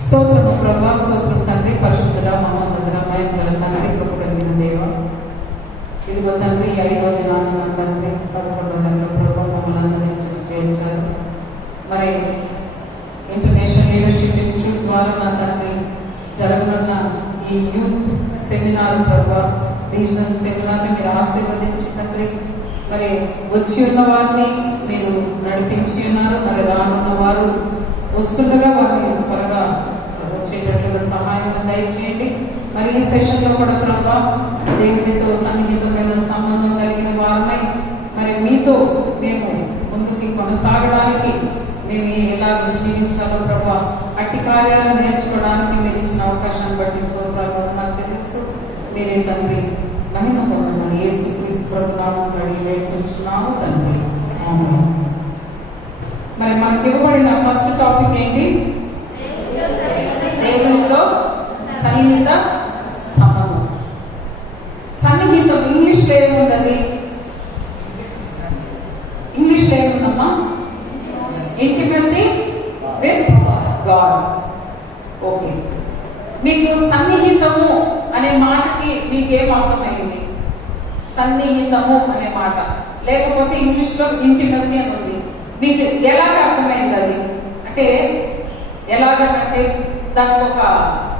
స్తోత్రము ప్రభా, స్తోత్రం తండ్రి, పరిశుద్ధుడ, మహోన్నతుడ, భయంకర తండ్రి, కృప కలిగిన దేవ. ఇదిగో తండ్రి, 5వ దినాన్ని మన తండ్రి 11వ నెలలో ప్రభా మమ్మల్ని అందరించి చేర్చారు. మరి ఇంటర్నేషనల్ లీడర్షిప్ ఇన్స్టిట్యూట్ ద్వారా నా తండ్రి జరగనున్న ఈ యూత్ సెమినార్ ప్రభా, రీజనల్ సెమినార్ని మీరు ఆశీర్వదించి తండ్రి, మరి వచ్చి ఉన్న వారిని మీరు నడిపించి ఉన్నారు. మరి రానున్న వారు వస్తుండగా వారిని త్వరగా వచ్చేటట్లుగా సహాయం దయచేయండి. మరి ఈ సెషన్లో కూడా ప్రభా దేవునితో సన్నిహితమైన సంబంధం కలిగిన వారమై మరి మీతో మేము ముందుకి కొనసాగడానికి మేము ఎలాగ జీవించాలో ప్రభా అట్టి కార్యాలను నేర్చుకోవడానికి మీరు ఇచ్చిన అవకాశాన్ని బట్టి స్తోత్రాలు చెల్లిస్తూ మీరే తండ్రి మహిమ పొందమని యేసుక్రీస్తు ప్రభు నామములో అడిగి వేడుకుంటున్నాము తండ్రి, ఆమేన్. మరి మనకి ఇవ్వబడిన ఫస్ట్ టాపిక్ ఏంటి? దేవునితో సన్నిహిత సంబంధం. సన్నిహితం ఇంగ్లీష్లో ఏముంది? ఇంగ్లీష్లో ఏముందమ్మా? Intimacy with God. ఓకే, మీకు సన్నిహితము అనే మాటకి మీకేం అర్థమైంది? సన్నిహితము అనే మాట, లేకపోతే ఇంగ్లీష్లో ఇంటిమసీ అని ఉంది. మీకు ఎలాగ అర్థమైంది అది? అంటే ఎలాగంటే దానికి ఒక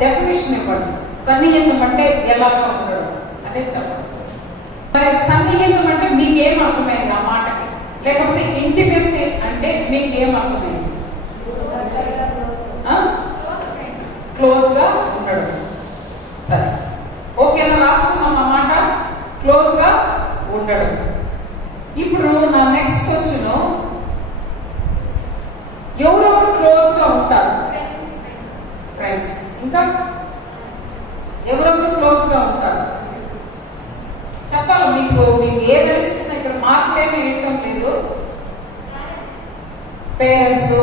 డెఫినేషన్ ఇవ్వండి. సన్నిహితం అంటే ఎలాగ ఉండడం అనేది చెప్పండి. మరి సన్నిహితం అంటే మీకేం అర్థమైంది ఆ మాటకి? లేకపోతే ఇంటిమసీ అంటే మీకేం అర్థమైంది? క్లోజ్గా ఉండడం. సరే, ఓకేనా? రాసుకున్నాం ఆ మాట, క్లోజ్గా ఉండడం. ఇప్పుడు నా నెక్స్ట్ క్వశ్చన్, ఎవరెవరు క్లోజ్గా ఉంటారు? ఫ్రెండ్స్. ఇంకా ఎవరెవరు క్లోజ్గా ఉంటారు చెప్పాలి. మీకు ఏదైనా ఇక్కడ మార్క్ ఏమీ వేయటం లేదు. పేరెంట్స్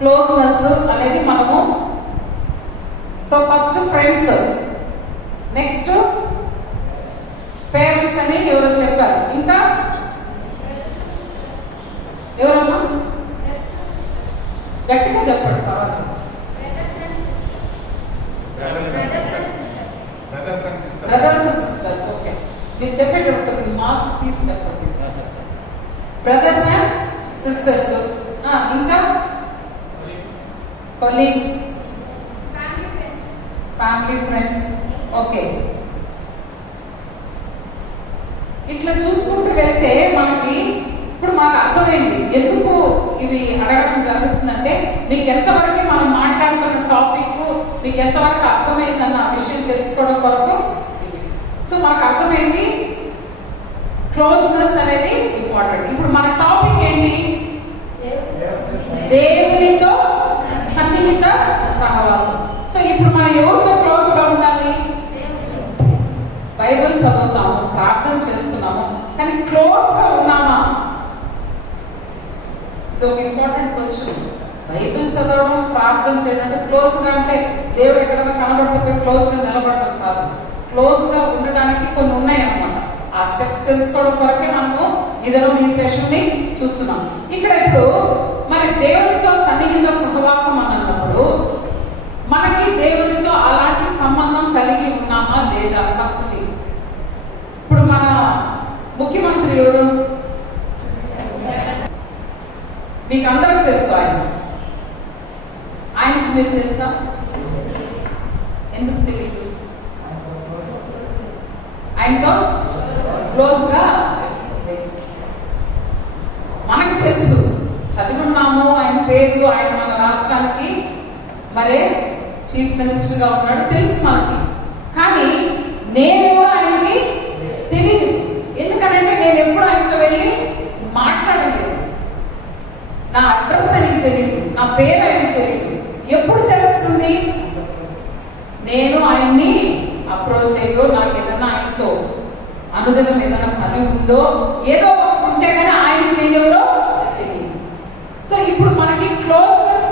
క్లోజ్నెస్ అనేది మనము. So first friends, next parents అని ఎవరో చెప్పారు. ఇంకా ఎవరమ్మా? గట్టిగా చెప్పండి కావాలి. Brothers and sisters. ఓకే, మీరు చెప్పేటప్పుడు మాస్క్ తీసి చెప్పండి. Brothers and sisters. ఇంకా కొలీగ్స్, ఫ్యామిలీ ఫ్రెండ్స్. ఓకే, ఇట్లా చూసుకుంటూ వెళ్తే మనకి ఇప్పుడు మాకు అర్థమైంది ఎందుకు ఇవి అడగడం జరుగుతుందంటే, మీకు ఎంతవరకు మనం మాట్లాడుతున్న టాపిక్ మీకు ఎంతవరకు అర్థమైందన్న విషయం తెలుసుకోవడం కొరకు. సో మాకు అర్థమైంది క్లోజ్నెస్ అనేది ఇంపార్టెంట్. ఇప్పుడు మన టాపిక్ ఏంటి? దేవునితో సన్నిహిత సహవాసం. సో ఇప్పుడు మనం ఎవరితో క్లోజ్గా ఉండాలి? బైబిల్ చదువుతాము, ప్రార్థన చేస్తున్నాము, కానీ క్లోజ్గా ఉన్నామా? ఇది ఒక ఇంపార్టెంట్ క్వశ్చన్. బైబిల్ చదవడం, ప్రార్థన చేయడం అంటే క్లోజ్గా అంటే దేవుడు ఎక్కడైనా కనబడితే క్లోజ్గా నిలబడడం కాదు. క్లోజ్గా ఉండడానికి కొన్ని ఉన్నాయి అన్నమాట. ఆ స్టెప్స్ తెలుసుకోవడం కొరకే మనము ఈ సెషన్ ని చూస్తున్నాం. ఇక్కడ ఇప్పుడు మరి దేవునితో సన్నిహిత సహవాసం అన్నప్పుడు మనకి దేవునితో అలాంటి సంబంధం కలిగి ఉన్నామా లేదా? First thing. ఇప్పుడు మన ముఖ్యమంత్రి ఎవరు? మీకు అందరికి తెలుసు. ఆయనకు మీరు తెలుసా? ఎందుకు తెలియదు? ఆయనతో క్లోజ్గా మనకు తెలుసు, చదివిన్నాము ఆయన పేరు. ఆయన మన రాష్ట్రానికి మరే చీఫ్ మినిస్టర్గా ఉన్నాడు, తెలుసు మనకి. కానీ నేనేమో ఆయనకి తెలియదు. ఎందుకనంటే నేను ఎప్పుడు ఆయనతో వెళ్ళి మాట్లాడలేదు. నా అడ్రస్ ఆయనకి తెలియదు, నా పేరు ఆయనకి తెలియదు. ఎప్పుడు తెలుస్తుంది? నేను ఆయన్ని అప్రోచ్ అయ్యో, నాకు ఏదైనా ఆయనతో అనుదినం ఏదైనా పని ఉందో, ఏదో ఒకటి ఉంటే కానీ ఆయనకి నేను ఎవరో తెలియదు. సో ఇప్పుడు మనకి క్లోజ్నెస్,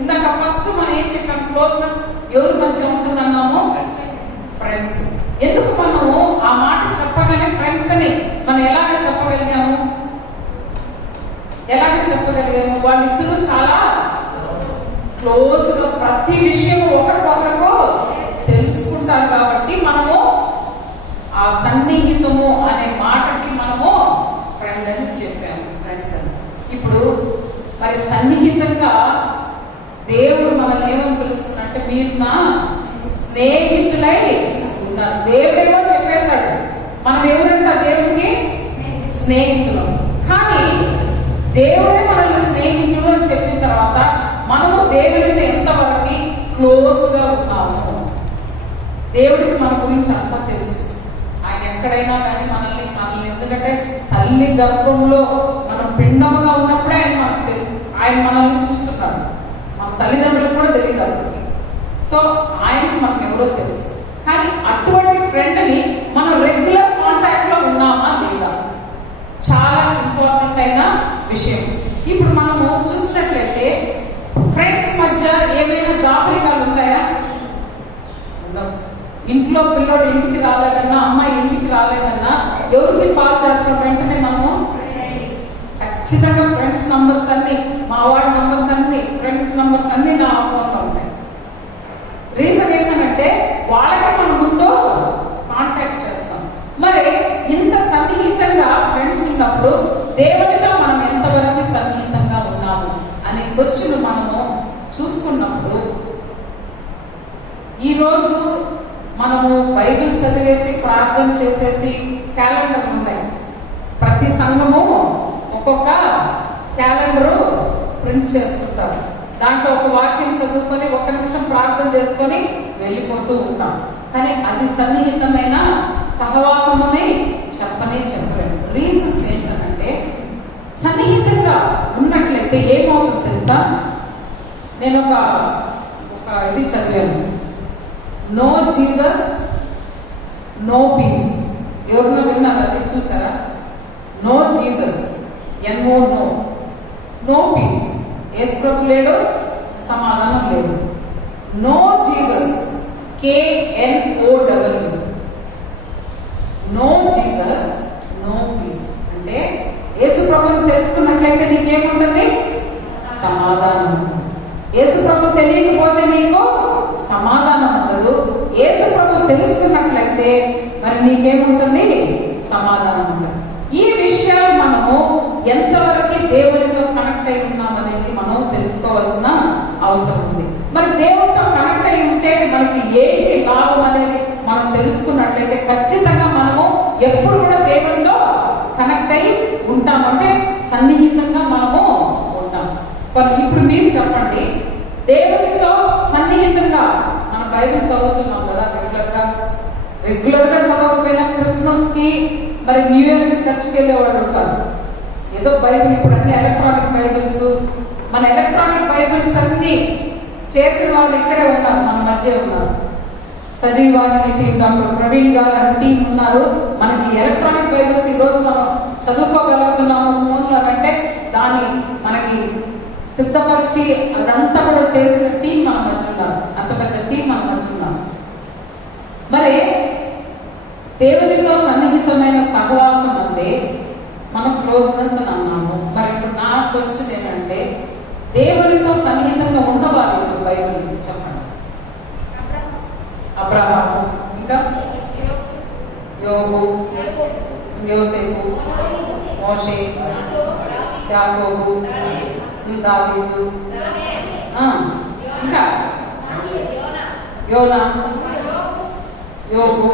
ఇందాక ఫస్ట్ మనం ఏం చెప్పాం? క్లోజ్నెస్ ఎవరి మధ్య ఉంటుందన్నాము? ఫ్రెండ్స్. ఎందుకు మనము ఆ మాట చెప్పగానే ఫ్రెండ్స్ అని మనం ఎలాగ చెప్పగలిగాము? వాళ్ళిద్దరూ చాలా క్లోజ్గా ప్రతి విషయం ఒకరికొకరికి తెలుసుకుంటారు. కాబట్టి మనము ఆ సన్నిహితము అనే మాటకి మనము ఫ్రెండ్ అని చెప్పాము, ఫ్రెండ్స్ అని. ఇప్పుడు మరి సన్నిహితంగా దేవుడు మనల్ని ఏమని పిలుస్తున్నట్టే, మీరు నా స్నేహితులై ఉన్నారు. దేవుడేమో చెప్పేశాడు, మనం ఎవరంట దేవుడికి స్నేహితులు. కానీ దేవుడే మనల్ని స్నేహితుడు అని చెప్పిన తర్వాత మనము దేవుడితో ఎంతవరకు క్లోజ్గా ఉన్నాము. దేవుడికి మన గురించి అంతా తెలుసు. ఆయన ఎక్కడైనా కానీ మనల్ని ఎందుకంటే తల్లి గర్భంలో మనం పిండముగా ఉన్నప్పుడే ఆయన మనల్ని చూస్తున్నాడు. మన తల్లిదండ్రులకు కూడా తెలియదు. సో ఆయనకి మనకు ఎవరో తెలుసు. కానీ అటువంటి ఫ్రెండ్ని మనం రెగ్యులర్ కాంటాక్ట్ లో ఉన్నామా లేదా, చాలా ఇంపార్టెంట్ అయిన విషయం. ఇప్పుడు మనము చూసినట్లయితే ఫ్రెండ్స్ మధ్య ఏమైనా దాపరికాలు ఉంటాయా? ఇంట్లో పిల్లోడు ఇంటికి రాలేదన్నా, అమ్మాయి ఇంటికి రాలేదన్నా ఎవరికి కాల్ చేస్తాం? వెంటనే మనము ఖచ్చితంగా ఫ్రెండ్స్ నంబర్స్ అన్ని, మా వార్డ్ నంబర్స్ అన్ని, ఫ్రెండ్స్ నంబర్స్ అన్ని నా ఫోన్లో ఉంటాయి. రీజన్ ఏంటంటే వాళ్ళకి మనం ముందు కాంటాక్ట్ చేస్తాం. మరి ఇంత సన్నిహితంగా ఫ్రెండ్స్ ఉన్నప్పుడు దేవుడితో మనం ఎంతవరకు సన్నిహితంగా ఉన్నాము అనే క్వశ్చన్ మనము చూసుకున్నప్పుడు, ఈరోజు మనము బైబిల్ చదివేసి ప్రార్థన చేసేసి క్యాలెండర్ ఉన్నాయి. ప్రతి సంఘము ఒక్కొక్క క్యాలెండరు ప్రింట్ చేసుకుంటారు. దాంట్లో ఒక వాక్యం చదువుకొని 1 నిమిషం ప్రార్థన చేసుకొని వెళ్ళిపోతూ ఉంటాం. కానీ అది సన్నిహితమైన సహవాసమని చెప్పలేదు. రీజన్స్ ఏంటంటే, సన్నిహితంగా ఉన్నట్లయితే ఏమవుతుంది తెలుసా? నేను ఒక ఇది చదివాను, నో జీసస్ నో పీస్. ఎవరినో విన్నారా? అది చూసారా? No Jesus, N O no, no peace. యేసు ప్రభు లేడు, సమాధానం లేదు. Know Jesus, KNOW, know Jesus know peace. అంటే యేసు ప్రభుని తెలుసుకున్నట్లయితే నీకేముంటుంది? సమాధానం. యేసు ప్రభు తెలియకపోతే నీకు సమాధానం ఉండదు. యేసు ప్రభు తెలుసుకున్నట్లయితే మరి నీకేముంటుంది? సమాధానం ఉంటుంది. ఈ విషయాలు మనము ఎంతవరకు దేవునితో కనెక్ట్ అయి ఉన్నామనేది మనం తెలుసుకోవాల్సిన అవసరం ఉంది. మరి దేవుడితో కనెక్ట్ అయి ఉంటే మనకి ఏంటి లాభం అనేది మనం తెలుసుకున్నట్లయితే ఖచ్చితంగా మనము ఎప్పుడు కూడా దేవునితో కనెక్ట్ అయి ఉంటామంటే సన్నిహితంగా మనము ఉంటాం. ఇప్పుడు మీరు చెప్పండి, దేవునితో సన్నిహితంగా మన బైబిల్ చదువుతున్నాం కదా రెగ్యులర్గా చదవకపోయినా క్రిస్మస్ కి మరి న్యూ ఇయర్ కి చర్చ్కి వెళ్ళేవాళ్ళు ఉంటారు. ఏదో బైబిల్ ఇప్పుడు అన్ని ఎలక్ట్రానిక్ బైబిల్స్, మన ఎలక్ట్రానిక్ బైబిల్స్ అన్ని చేసిన వాళ్ళు ఇక్కడే ఉన్నారు, మన మధ్య ఉన్నారు. సజీవాని టీం, డాక్టర్ ప్రవీణ్ గారు అని టీం ఉన్నారు. మనకి ఎలక్ట్రానిక్ బైబిల్స్ ఈ రోజు మనం చదువుకోగలుగుతున్నాము ఫోన్లో అంటే దాన్ని మనకి సిద్ధపరిచి అదంతా కూడా చేసిన టీం మనం మర్చున్నాం. అంత పెద్ద టీం మనం మర్చున్నాం. మరి దేవునితో సన్నిహితమైన సహవాసం అంటే మనం క్లోజ్నెస్ అని అన్నాము. మరి ఇప్పుడు నా క్వశ్చన్ ఏంటంటే, దేవునితో సన్నిహితంగా ఉన్నవాళ్ళు బైబిల్ చెప్పండి. అబ్రహాము, ఇంకా యోబు, యోసేపు, మోషే, యాకోబు, దావీదు, ఇంకా యోనా, యోబు,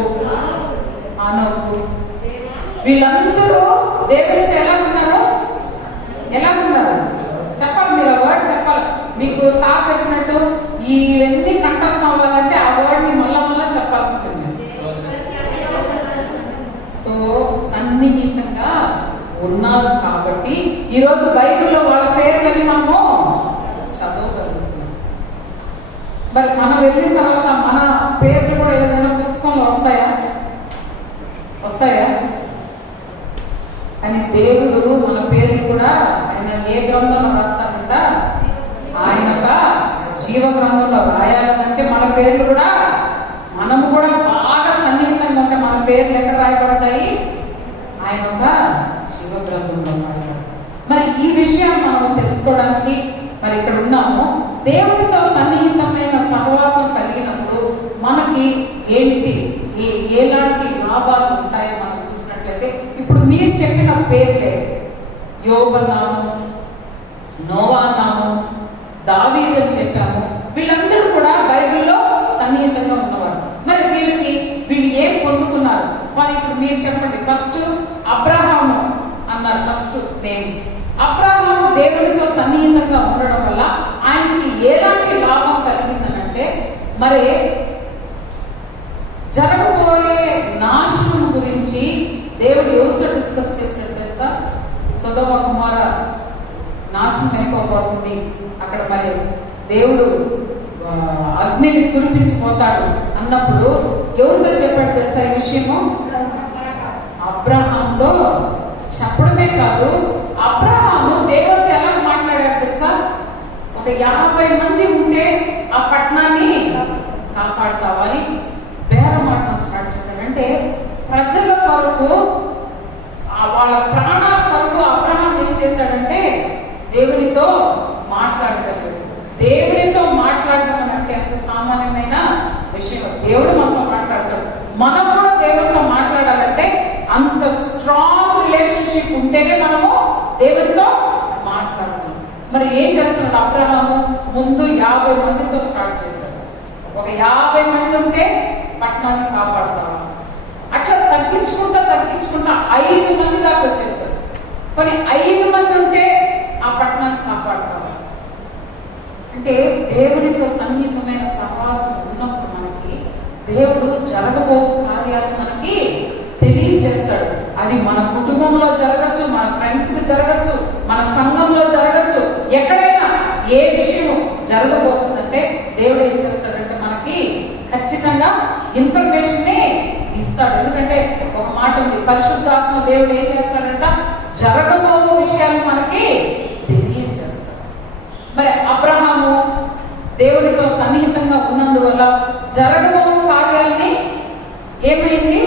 అనోకు, వీళ్ళందరూ దేవునితో ఎలా ఉన్నారు? చెప్పాలి. మీరు ఆ వర్డ్ చెప్పాలి. మీకు సార్ చెప్పినట్టు ఇవన్నీ కంఠస్థం అవ్వాలంటే ఆ వర్డ్ని మళ్ళా చెప్పాల్సింది. సో సన్నిహితంగా ఉన్నారు కాబట్టి ఈరోజు బైబిల్లో వాళ్ళ పేర్లని మనము చదవగలుగుతున్నాం. మరి మనం వెళ్ళిన తర్వాత మన పేర్లు కూడా ఏదైనా పుస్తకంలో వస్తాయా? అని దేవుడు మన పేర్లు కూడా ఆయన ఏ గ్రంథంలో రాస్తాడంట? ఆయన యొక్క జీవ గ్రంథంలో రాయాలంటే మన పేర్లు కూడా, మనము కూడా బాగా సన్నిహితంగా ఉంటే మన పేర్లు ఎక్కడ రాయబడతాయి? ఆయన యొక్క జీవ గ్రంథంలో రాయబడతాయి. మరి ఈ విషయాన్ని మనం తెలుసుకోవడానికి మరి ఇక్కడ ఉన్నాము. దేవుడితో సన్నిహితమైన సహవాసం కలిగినప్పుడు మనకి ఏంటి ఎలాంటి లాభాలు ఉంటాయో మనం చూసినట్లయితే, ఇప్పుడు మీరు చెప్పిన పేర్లే యోబు నామం, నోవా నామం, దావీదు అని చెప్పాము. వీళ్ళందరూ కూడా బైబిల్లో సన్నిహితంగా ఉన్నవారు. మరి వీళ్ళు ఏం పొందుకున్నారు? మరి ఇప్పుడు మీరు చెప్పండి. ఫస్ట్ అబ్రహాము అన్నారు. ఫస్ట్ నేమ్ అబ్రహాము దేవుడితో సన్నిహితంగా ఉండడం వల్ల ఆయనకి ఎలాంటి లాభం కలిగిందనంటే, మరి జరగబోయే నాశనం గురించి దేవుడు ఎవరితో డిస్కస్ చేసినట్టు తెలుసా? సొదొమ కుమార నాశనం అయిపోబోతుంది, అక్కడ మరి దేవుడు అగ్నిని కురిపించిపోతాడు అన్నప్పుడు ఎవరితో చెప్పాడు తెలుసా ఈ విషయము? అబ్రహాంతో చెప్పడమే కాదు, అబ్రహాము దేవుడికి ఎలా మాట్లాడాడు తెలుసా? ఒక 50 మంది ఉంటే ఆ పట్టణాన్ని కాపాడుతావని బేరమాటం స్టార్ట్ చేశాడు. అంటే ప్రజల కొరకు, వాళ్ళ ప్రాణాల కొరకు అబ్రహాం ఏం చేశాడంటే దేవునితో మాట్లాడగలడు. దేవునితో మాట్లాడడం అంటే అంత సామాన్యమైన విషయం. దేవుడు మనతో మాట్లాడతాడు. మనం కూడా దేవుడితో మాట్లాడాలంటే అంత స్ట్రాంగ్ రిలేషన్షిప్ ఉంటేనే మనము దేవుడితో మాట్లాడాలి. మరి ఏం చేస్తున్నాడు అబ్రహాము? ముందు 50 మందితో స్టార్ట్ చేశాడు. ఒక 50 మంది ఉంటే పట్టణాన్ని కాపాడుతావా? అట్లా తగ్గించుకుంటా 5 మంది దాకా వచ్చేస్తాడు. మరి 5 మంది ఉంటే ఆ పట్టణాన్ని కాపాడుతావా? అంటే దేవుడితో సన్నిహితమైన సహవాసం ఉన్నప్పుడు మనకి దేవుడు జరగబో కార్యాలు మనకి తెలియజేస్తాడు. అది మన కుటుంబంలో జరగచ్చు, మన ఫ్రెండ్స్ కి జరగచ్చు, మన సంఘంలో జరగచ్చు. ఎక్కడైనా ఏ విషయం జరగబోతుందంటే దేవుడు ఏం చేస్తాడంటే మనకి ఖచ్చితంగా ఇన్ఫర్మేషన్ ఇస్తాడు. ఎందుకంటే ఒక మాట ఉంది, పరిశుద్ధాత్మ దేవుడు ఏం చేస్తాడంట? జరగబో విషయాలు మనకి తెలియజేస్తాడు. మరి అబ్రహాము దేవుడితో సన్నిహితంగా ఉన్నందువల్ల జరగబో కార్యాలని ఏమైంది?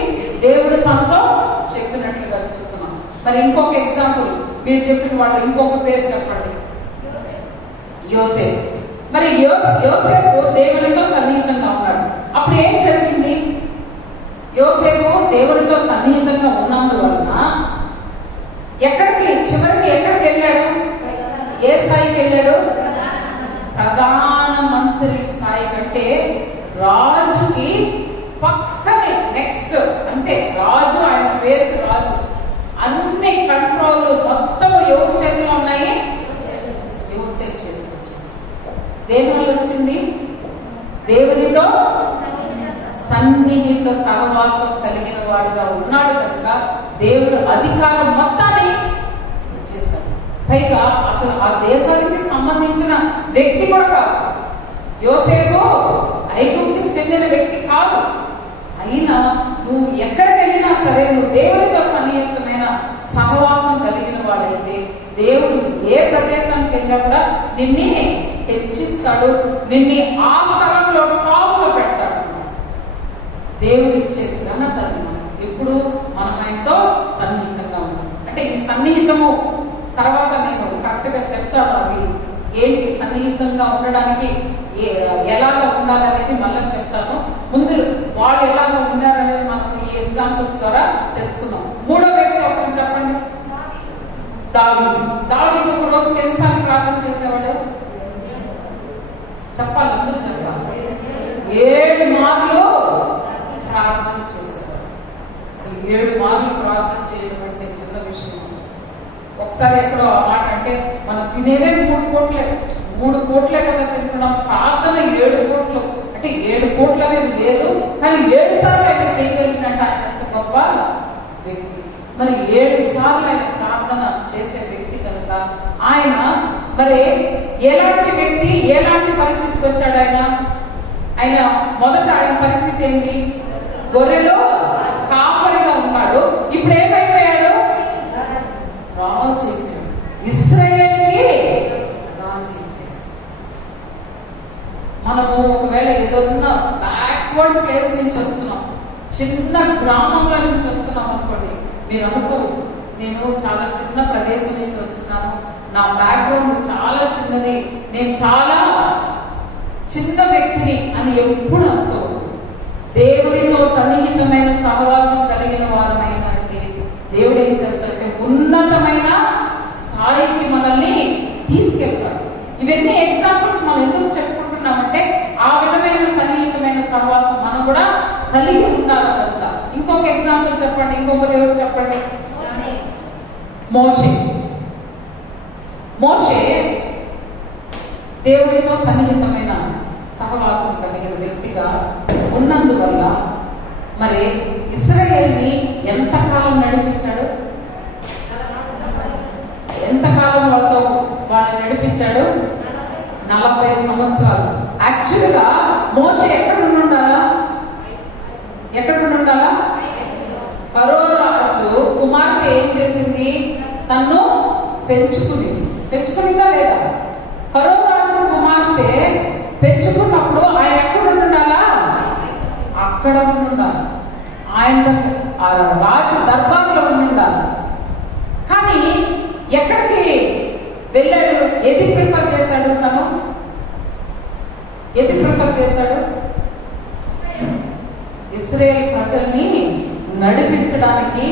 దేవుడు తనతో చెప్పినట్లుగా చూస్తున్నాం. మరి ఇంకొక ఎగ్జాంపుల్, మీరు చెప్పిన వాళ్ళు ఇంకొక పేరు చెప్పండి. యోసేపు. మరి యోసేపు దేవునితో సన్నిహితంగా ఉన్నాడు. అప్పుడు ఏం జరిగింది? యోసేపు దేవునితో సన్నిహితంగా ఉన్నందువలన చివరికి ఎక్కడికి వెళ్ళాడు? ఏ స్థాయికి వెళ్ళాడు? ప్రధానమంత్రి స్థాయి కంటే రాజుకి పక్కనే నెక్స్ట్. అంటే రాజు, ఆయన పేరుకి రాజు. అన్ని కంట్రోల్ మొత్తం ఎవరి చేతిలో ఉన్నాయి? యోసేపు చేతిలో వచ్చేసి. దేని వల్ల వచ్చింది? దేవునితో సన్నిహిత సహవాసం కలిగిన వాడుగా ఉన్నాడు కనుక దేవుడు అధికారం మొత్తాన్ని ఇచ్చేశాడు. పైగా అసలు ఆ దేశానికి సంబంధించిన వ్యక్తి కూడా కాదు. యోసేపు ఐగుప్తుకు చెందిన వ్యక్తి కాదు. అయినా నువ్వు ఎక్కడికి వెళ్ళినా సరే, నువ్వు దేవుడితో సన్నిహితమైన సహవాసం కలిగిన వాడైతే దేవుడు ఏ ప్రదేశానికి వెళ్ళినా కూడా నిన్ను హెచ్చిస్తాడు, నిన్ను ఆ స్థలంలో టాప్లో పెడతాడు. దేవుడు ఇచ్చే ఘనత ఎప్పుడు మనం ఆయనతో సన్నిహితంగా ఉన్నాం. అంటే ఈ సన్నిహితము తర్వాత నేను కరెక్ట్గా చెప్తాను అవి ఏంటి, సన్నిహితంగా ఉండడానికి ఎలాగ ఉండాలనేది మళ్ళీ చెప్తాను. ముందు వాళ్ళు ఎలాగ ఉన్నారనేది మనం ఈ ఎగ్జాంపుల్స్ ద్వారా తెలుసుకున్నాం. మూడో వ్యక్తి ఒకటి చెప్పండి. దావీదు ఒక రోజు ఎన్నిసార్లు ప్రార్థన చేసేవాడు? చెప్పాలి, అందరూ చెప్పాలి. 7 మార్లు ప్రార్థన చేసేవాడు. అసలు 7 మార్లు ప్రార్థన చేయడం అంటే చిన్న విషయం. ఒకసారి ఎక్కడో ఆ మాట అంటే మనం తినేదే 3 కోట్లే కదా తింటున్నాం, ప్రార్థన 7 కోట్లు. అంటే 7 కోట్లు అనేది లేదు, కానీ 7 సార్లు ఆయన చేయగలిగినట్టు ఆయన ఎంత గొప్ప వ్యక్తి. మరి 7 సార్లు ఆయన ప్రార్థన చేసే వ్యక్తి కనుక ఆయన మరి ఎలాంటి వ్యక్తి, ఎలాంటి పరిస్థితికి వచ్చాడు ఆయన మొదట ఆయన పరిస్థితి ఏంటి? గొర్రెలో కాపరిగా ఉన్నాడు. ఇప్పుడు ఏమైపోయాడు? రాజు. ఇశ్రాయేలుకి రాజు. మనము ఒకవేళ ఏదన్నా బ్యాక్వర్డ్ ప్లేస్ నుంచి వస్తున్నాం, చిన్న గ్రామంలో నుంచి వస్తున్నాం అనుకోండి, మీరు అనుకోవద్దు నేను చాలా చిన్న ప్రదేశం నుంచి వస్తున్నాను, నా బ్యాక్గ్రౌండ్ చాలా చిన్నది, నేను చాలా చిన్న వ్యక్తిని అని ఎప్పుడు అనుకోవద్దు. దేవుడితో సన్నిహితమైన సహవాసం కలిగిన వారమైనంటే దేవుడు ఏం చేస్తాడంటే ఉన్నతమైన స్థాయికి మనల్ని తీసుకెళ్తాడు. ఇవన్నీ ఎగ్జాంపుల్స్ మనం ఎందుకు చెప్పుకుంటున్నామంటే ఆ విధమైన సన్నిహితమైన సహవాసం మనం కూడా కలిగి ఉండాలి కనుక. ఇంకొక ఎగ్జాంపుల్ చెప్పండి, ఇంకొకరు ఎవరు చెప్పండి? మోషే దేవుడితో సన్నిహితమైన సహవాసం కలిగిన వ్యక్తిగా ఉన్నందువల్ల మరి ఇశ్రాయేలుని ఎంతకాలం నడిపించాడు? ఎంతకాలం వాళ్ళని నడిపించాడు? 40 సంవత్సరాలు. యాక్చువల్గా మోషే ఎక్కడ ఉండాలా? ఫరో రాజు కుమార్తె ఏం చేసింది? తన్ను పెంచుకునిందా లేదా? ఫరో రాజు కుమార్తె పెంచుకున్నప్పుడు ఆయన ఎక్కడ ఉండాలా? అక్కడ ఉండాలి. ఆయన రాజు దర్బార్లో ఉండాలి. కానీ ఎక్కడికి వెళ్ళాడు? ఏది ప్రిఫర్ చేశాడు? తను ఏది ప్రిఫర్ చేశాడు? ఇశ్రాయేల్ ప్రజల్ని నడిపించడానికి.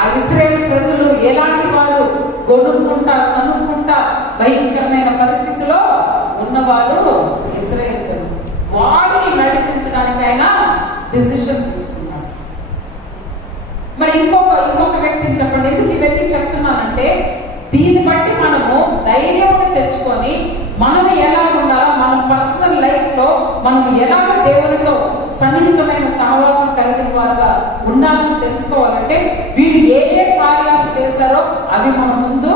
ఆ ఇశ్రాయేల్ ప్రజలు ఎలాంటి వారు? గొడుక్కుంటా సనుక్కుంటా భయంకరమైన పరిస్థితిలో ఉన్నవారు ఇశ్రాయేల్ జనులు. వారిని నడిపించడానికి ఆయన డిసిషన్ తీసుకున్నాడు. మరి ఇంకొక వ్యక్తిని చెప్పండి. ఎందుకు ఇవన్నీ చెప్తున్నానంటే దీన్ని బట్టి మనము ధైర్యం తెచ్చుకొని మనం ఎలా ఉండాలో, మన పర్సనల్ లైఫ్ లో మనం ఎలాగ దేవునితో సన్నిహితమైన సహవాసం కలిగిన వారుగా ఉండాలని తెలుసుకోవాలంటే వీళ్ళు ఏ కార్యాలు చేశారో అవి మనం ముందు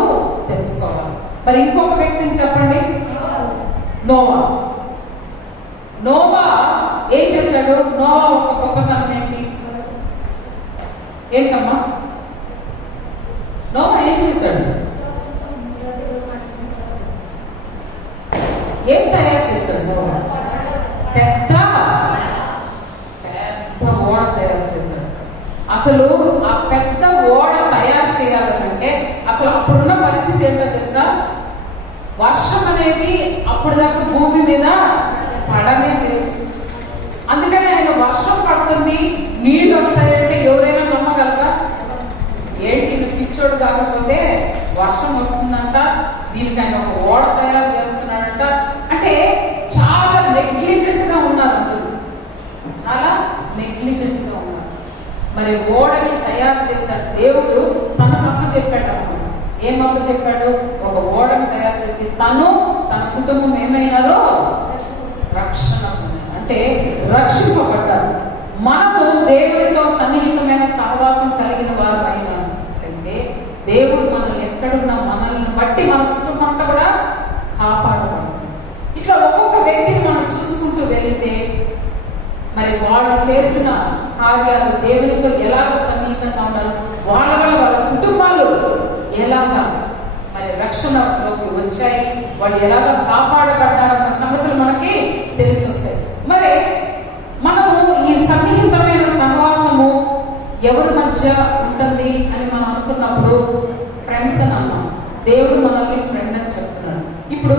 తెలుసుకోవాలి. మరి ఇంకొక వ్యక్తిని చెప్పండి. నోవా ఏం చేశాడు? నోవా ఒక గొప్పతనం ఏంటమ్మా? నోవా ఏం చేశాడు? ఏం తయారు చేశాడు? నోవా పెద్ద ఓడ తయారు చేశాడు. అసలు ఆ పెద్ద ఓడ తయారు చేయాలంటే అసలు అప్పుడున్న పరిస్థితి ఏంటో తెలుసా? వర్షం అనేది అప్పుడు దాకా భూమి మీద పడనే లేదు. అందుకని ఆయన వర్షం పడుతుంది, నీళ్లు వస్తాయంటే ఎవరైనా నమ్మగలరా? ఏంటి పిచ్చోడు కాకపోతే వర్షం వస్తుందంట, దీనికి ఆయన ఒక ఓడ తయారు చేస్తున్నాడంట అంటే చాలా నెగ్లిజెంట్ గా ఉన్నారు. అందరూ చాలా నెగ్లిజెంట్ గా ఉన్నారు. మరి ఓడని తయారు చేశాడు దేవుడు. తనకు అప్పు చెప్పాడు అన్నమాట. ఏం అప్పు చెప్పాడు? ఒక ఓడని తయారు చేసి తను తన కుటుంబం ఏమైనారో రక్షణ అంటే రక్షింపబడ్డారు. మనము దేవుడితో సన్నిహితమైన సహవాసం కలిగిన వారు అయినా అంటే దేవుడు మనల్ని ఎక్కడున్నా మనల్ని బట్టి మన కుటుంబం అంతా కూడా కాపాడబడుతుంది. ఇట్లా ఒక్కొక్క వ్యక్తిని మనం చూసుకుంటూ వెళితే మరి వాళ్ళు చేసిన కార్యాలు దేవునితో ఎలాగ సన్నిహితంగా ఉన్నారు, వాళ్ళ కుటుంబాలు ఎలాగా మరి రక్షణలోకి వచ్చాయి, వాళ్ళు ఎలాగ కాపాడబడ్డారన్న సంగతులు మనకి తెలిసి వస్తాయి. మరి మనము ఈ సన్నిహితమైన సహవాసము ఎవరి మధ్య ఉంటుంది అని మనం అనుకున్నప్పుడు ఫ్రెండ్స్ అని అన్నాం. దేవుడు మనల్ని ఫ్రెండ్ అని చెప్తున్నాడు. ఇప్పుడు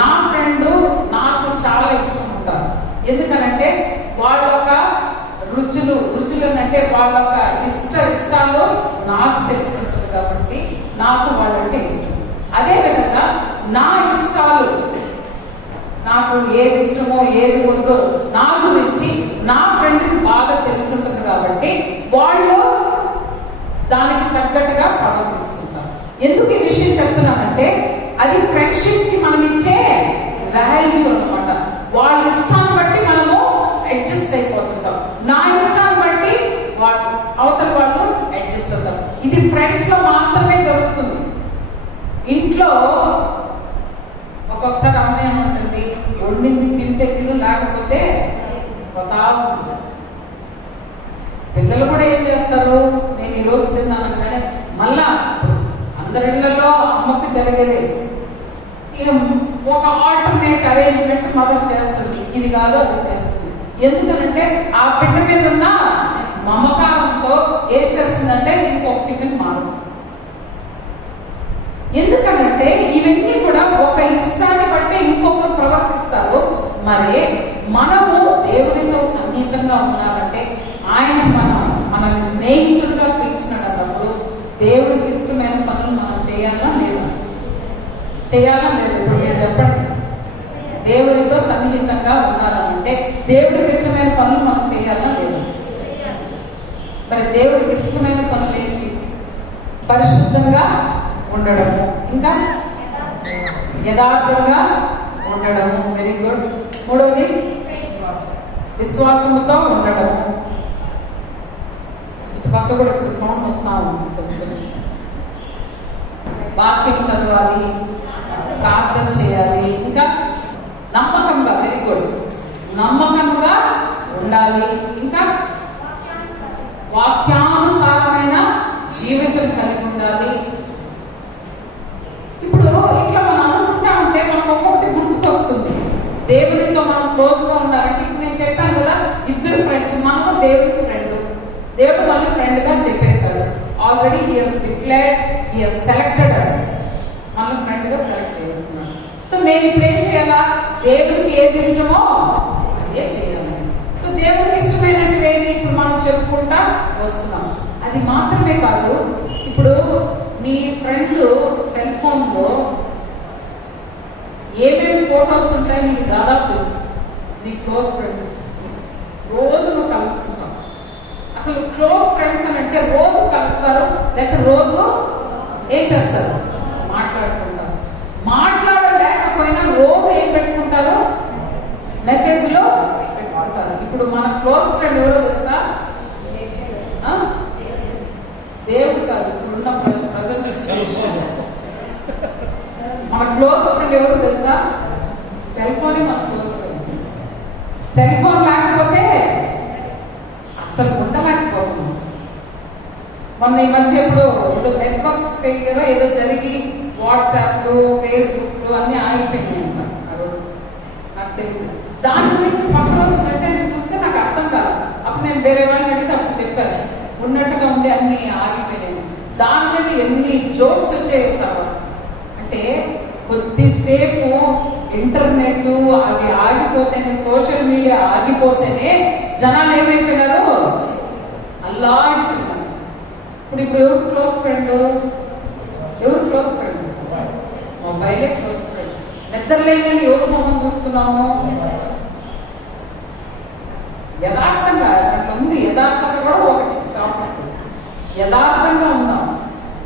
నా ఫ్రెండ్ నాకు చాలా ఇష్టం ఉంటారు. ఎందుకనంటే వాళ్ళ యొక్క రుచులు అంటే వాళ్ళ యొక్క ఇష్టాలు నాకు తెలిసి ఉంటుంది కాబట్టి నాకు వాళ్ళంటే ఇష్టం. అదేవిధంగా నా ఇష్టాలు, నాకు ఏది ఇష్టమో ఏది వద్దో నా గురించి నా ఫ్రెండ్కి బాగా తెలిసి ఉంటుంది కాబట్టి వాళ్ళు దానికి తగ్గట్టుగా ప్రవర్తిస్తుంటారు. ఎందుకు ఈ విషయం చెప్తున్నానంటే అది ఫ్రెండ్షిప్ కి మనం ఇచ్చే వాల్యూ అన్నమాట. వాళ్ళ ఇష్టాన్ని బట్టి మనము అడ్జస్ట్ అయిపోతుంటాం. నా ఇష్టాన్ని బట్టి అవతల వాళ్ళు అడ్జస్ట్ అవుతారు. ఇది ఫ్రెండ్స్ లో మాత్రమే జరుగుతుంది. ఇంట్లో ఒక్కొక్కసారి అమ్మ ఏమంటుంది, వండింది తింటే తిను, లేకపోతే పోతా ఉంటుంది. పిల్లలు కూడా ఏం చేస్తారు, నేను ఈరోజు తిన్నాను కానీ మళ్ళా అందరిళ్లలో అమ్మకి జరిగేది ఇక ఒక ఆల్టర్నేట్ అరేంజ్మెంట్ మదర్ చేస్తుంది. ఇది కాదు అది చేస్తుంది. ఎందుకనంటే ఆ బిడ్డ మీద ఉన్న మమకారంతో ఏం చేస్తుందంటే ఇంకొక టిఫిన్ మారుస్తుంది. ఎందుకనంటే ఇవన్నీ కూడా ఒక ఇష్టాన్ని బట్టి ఇంకొకరు ప్రవర్తిస్తారు. మరి మనము దేవునితో సన్నిహితంగా ఉన్నారంటే ఆయన మనల్ని స్నేహితుడిగా పిలిచినప్పుడు దేవుడికి ఇష్టమైన పనులు మనం చేయాలా లేదా? చేయాలా లేదా? ఇప్పుడు మీరు చెప్పండి. దేవుడితో సన్నిహితంగా ఉండాలంటే దేవుడికి ఇష్టమైన పనులు మనం చేయాలా లేదా? మరి దేవుడికి ఇష్టమైన పనులు ఏంటి? పరిశుద్ధంగా ఉండడము, ఇంకా యథార్థంగా ఉండడము, వెరీ గుడ్. మూడవది విశ్వాసముతో ఉండడము. ఇటు పక్క కూడా ఇప్పుడు సౌండ్ వస్తా ఉంటుంది. వాక్యం చదవాలి, ప్రార్థన చేయాలి, ఇంకా నమ్మకంగా, వెరీ గుడ్, నమ్మకంగా ఉండాలి, ఇంకా వాక్యానుసారమైన జీవితం కలిగి ఉండాలి. ఇప్పుడు ఇట్లా మనం అనుకుంటా ఉంటే మనకు ఒక్కొక్కటి గుర్తుకొస్తుంది. దేవునితో మనం క్లోజ్గా ఉండాలంటే ఇప్పుడు నేను చెప్పాను కదా, ఇద్దరు ఫ్రెండ్స్, మనము దేవుడి ఫ్రెండ్, దేవుడు మన ఫ్రెండ్గా చెప్పేశాడు. Already he has declared, he has selected us, మన ఫ్రెండ్గా సెలెక్ట్ చేస్తున్నాడు. సో నేను ఇప్పుడు ఏం చేయాలా? దేవుడికి ఏది ఇష్టమో అదే చేయాలి. సో దేవుడికి ఇష్టమైనటువంటి ఏది ఇప్పుడు మనం చెప్పుకుంటా వస్తున్నాం. అది మాత్రమే కాదు, ఇప్పుడు నీ ఫ్రెండ్ సెల్ ఫోన్లో ఏమేమి ఫోటోస్ ఉంటాయి నీకు దాదాపు తెలుసు. నీ క్లోజ్ ఫ్రెండ్ రోజు నువ్వు కలుసుకుంటావు. అసలు క్లోజ్ ఫ్రెండ్స్ అని అంటే రోజు కలుస్తారు, లేక రోజు ఏం చేస్తారు? మాట్లాడుకుంటారు. మాట్లాడలేకపోయినా రోజు ఏం పెట్టుకుంటారు? మెసేజ్లో పెట్టుకుంటారు. ఇప్పుడు మన క్లోజ్ ఫ్రెండ్ ఎవరో తెలుసా? దేవుడు కాదు, ఇప్పుడున్న ప్రజెంట్ మన క్లోజ్ ఫ్రెండ్ ఎవరు తెలుసా? సెల్ ఫోనే మన క్లోజ్ ఫ్రెండ్. సెల్ ఫోన్ లేకపోతే అస్సలు ఉండలేకపోతున్నాం. మొన్న ఈ మధ్య ఇప్పుడు నెట్వర్క్ ఫెయిల్యూర్ ఏదో జరిగి వాట్సాప్లు, ఫేస్బుక్లు అన్నీ ఆగిపోయినాయి అంట. ఆ రోజు నాకు తెలియదు. దాని గురించి పక్క రోజు మెసేజ్ చూస్తే నాకు అర్థం కాదు. అప్పుడు నేను వేరే వాళ్ళని అడిగితే అప్పుడు చెప్పారు, ఉన్నట్టుగా ఉండి అన్ని ఆగిపోయినాయి. దాని మీద ఎన్ని జోక్స్ వచ్చాయి తర్వాత. అంటే కొద్దిసేపు ఇంటర్నెట్ అవి ఆగిపోతేనే, సోషల్ మీడియా ఆగిపోతేనే జనాలు ఏమైపోయినారు? అల్లాడిపోయినారు. ఇప్పుడు ఎవరు క్లోజ్ ఫ్రెండ్? ఎవరు క్లోజ్ ఫ్రెండ్? మొబైలే క్లోజ్ ఫ్రెండ్. నిద్రలేని ఎవరు మొహం చూస్తున్నాము? యథార్థంగా అట్లా ఉంది. యథార్థంగా కూడా ఒకటి టాపిక్. యథార్థంగా ఉన్నాం.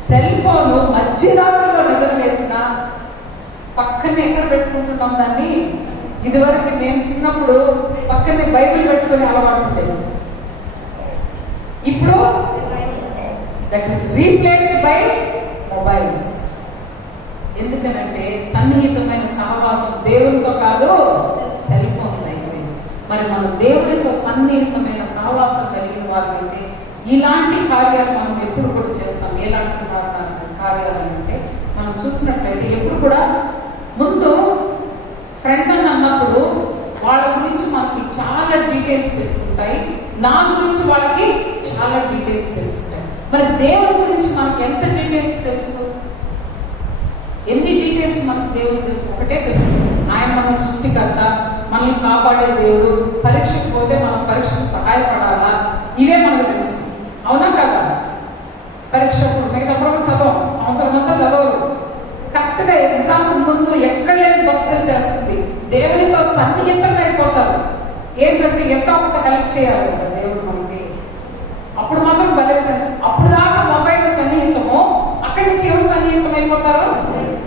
సెల్ ఫోన్ మధ్యరాత్రిలో నిద్ర వేసిన పక్కనే ఎక్కడ పెట్టుకుంటున్నాం దాన్ని? ఇదివరకు మేము చిన్నప్పుడు పక్కనే బైబిల్ పెట్టుకుని అలవాటు ఉండేది. ఇప్పుడు that is replaced by mobiles. ఎందుకనంటే సన్నిహితమైన సహవాసం దేవునితో కాదు, సెల్ ఫోన్ అయిపోయింది. మరి మన దేవునితో సన్నిహితమైన సహవాసం కలిగిన వారికంటే ఇలాంటి కార్యాలు మనం ఎప్పుడు కూడా చేస్తాం. ఎలాంటి కార్యాలు అంటే మనం చూసినట్లయితే ఎప్పుడు కూడా ముందు ఫ్రెండ్ అని అన్నప్పుడు వాళ్ళ గురించి మనకి చాలా డీటెయిల్స్ తెలుసుంటాయి. నా గురించి వాళ్ళకి చాలా డీటెయిల్స్ తెలుసుంటాయి. మరి దేవుని గురించి మనకి ఎంత డీటెయిల్స్ తెలుసు? ఎన్ని డీటెయిల్స్ మనకు దేవుడు తెలుసు? ఒకటే తెలుసు, ఆయన మన సృష్టికర్త, మనల్ని కాపాడే దేవుడు, పరీక్షకు పోతే మనం పరీక్షకు సహాయపడాలా, ఇవే మనకు తెలుసు. అవునా కదా? పరీక్షకు మిగతాప్పుడు చదవం, సంవత్సరం అంతా చదవరు. కరెక్ట్గా ఎగ్జామ్ ముందు ఎక్కడ లేని భక్తులు చేస్తుంది. దేవునితో సన్నిహితంగా అయిపోతారు. ఏంటంటే ఎట్టో ఒక కలెక్ట్ చేయాలి కదా దేవుడు మనకి. అప్పుడు మాత్రం బలేసారు. అప్పుడు దాకా మొబైల్ సన్నిహితము, అక్కడి నుంచి ఎవరు సన్నిహితం అయిపోతారు?